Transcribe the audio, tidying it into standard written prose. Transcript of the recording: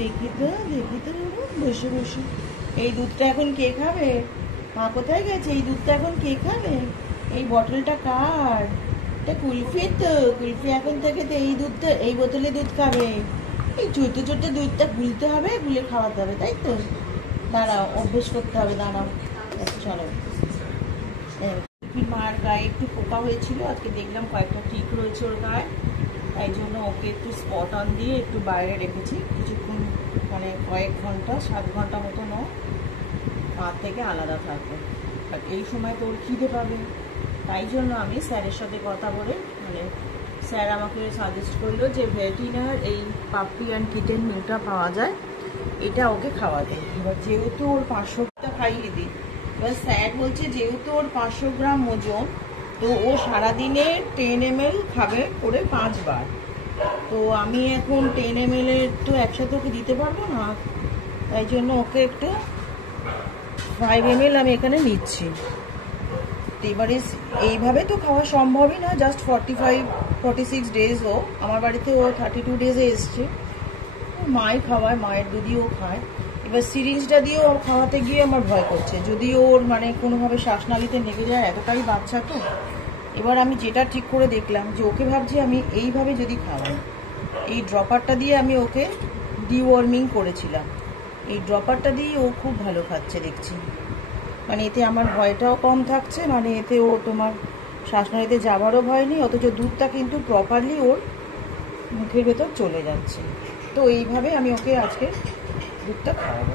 দেখি তো বসে বসে। এই দুধটা এখন কে খাবে? মা কোথায় গেছে? এই দুধটা এখন কে খাবে? এই বটলটা কার? এটা কুলফি তো। কুলফি এখন থেকে তো এই দুধটা, এই বোতলে দুধ খাবে। এই ছোট ছোট দুধটা গুলতে হবে, গুলে খাওয়াতে হবে, তাই তো? দাঁড়াও, অভ্যেস করতে হবে, দাঁড়াও। চলো। মার গায়ে একটু পোকা হয়েছিল, আজকে দেখলাম কয়েকটা ঠিক রয়েছে ওর গায়ে, তাই জন্য ওকে একটু স্পট অন দিয়ে একটু বাইরে রেখেছি কিছুক্ষণ, মানে কয়েক ঘন্টা, 7 ঘন্টা মতন ও মা থেকে আলাদা থাকবে। আর এই সময় তো ওর খিদে পাবে, তাই জন্য আমি স্যারের সাথে কথা বলে, মানে স্যার আমাকে সাজেস্ট করলো যে ভেটিনার এই পাপ্পি অ্যান্ড কিটেন মিলটা পাওয়া যায়, এটা ওকে খাওয়াতে। এবার যেহেতু ওর 500টা খাইয়ে দিই, এবার স্যার বলছে যেহেতু ওর 500 গ্রাম ওজন, তো ও সারাদিনে 10 ml খাবে করে 5 বার। তো আমি এখন 10 ml তো একসাথে ওকে দিতে পারবো না, তাই জন্য ওকে একটু 5 ml আমি এখানে নিচ্ছি। এবারে এইভাবে তো খাওয়া সম্ভবই না, জাস্ট 45-46 ডেজ ও আমার বাড়িতে, ও 32 ডেজে এসছে। মাই খাওয়ায়, মায়ের দুধই ও খায়। এবার সিরিঞ্জটা দিয়ে ও খাওয়াতে গিয়ে আমার ভয় করছে, যদি ওর মানে কোনোভাবে শ্বাসনালীতে লেগে যায়, এতটাই বাচ্চা তো। এবার আমি যেটা ঠিক করে দেখলাম যে ওকে ভাবছি আমি এইভাবে যদি খাওয়াই, এই ড্রপারটা দিয়ে আমি ওকে ডিওয়ার্মিং করেছিলাম, এই ড্রপারটা দিয়ে ও খুব ভালো খাচ্ছে দেখছি। মানে এতে আমার ভয়টাও কম থাকছে, মানে এতে ও তোমার শ্বাসনালীতে যাবারও ভয় নেই, অথচ দুধটা কিন্তু প্রপারলি ওর মুখের ভেতর চলে যাচ্ছে। তো এইভাবে আমি ওকে আজকে দুধটা খাওয়াবো।